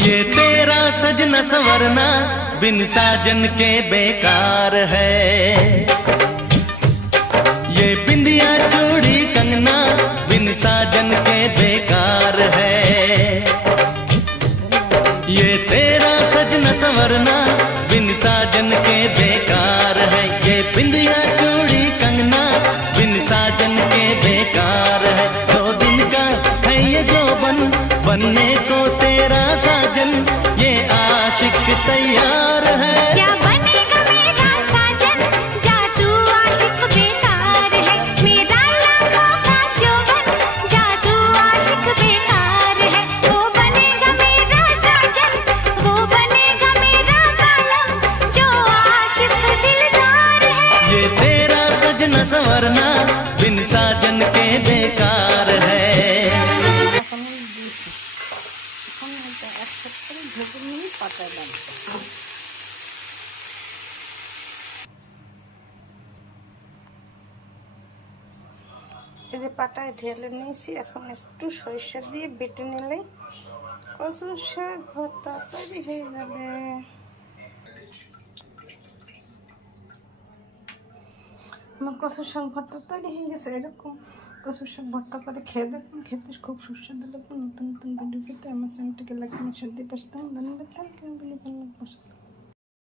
ये तेरा सजना संवरना बिन साजन के बेकार है। ये बिंदिया चूड़ी कंगना बिन साजन के बेकार है। ये तेरा सजना संवरना बिन साजन के बेकार है। ये बिंदिया चूड़ी कंगना बिन साजन के बेकार है। 2 दिन का है ये जोबन बनने को तेरा साजन, ये आशिक तैयार है। क्या बनेगा मेरा साजन, जा तू आशिक बेकार है। मेरा लाखों का जोबन, जा तू आशिक बेकार है। वो बनेगा मेरा साजन, वो बनेगा मेरा कालम, जो आशिक दिलदार है। ये तेरा सजना संवरना बिन साजन के बेकार है। এই যে পাটায় ঢেলে নিয়েছি, এখন একটু সরিষা দিয়ে বেটে নিলে কচু শাক ভর্তা তৈরি হয়ে যাবে। আমার কচু শাক ভর্তা তৈরি হয়ে গেছে। এরকম কচু শাক ভর্তা করে খেয়ে দেখুন, খেতে খুব সুস্বাদু লাগবে। নতুন নতুন ভিডিও পেতে আমার চ্যানেলটিকে লাইক দিয়ে পাশে থাকুন। ধন্যবাদ।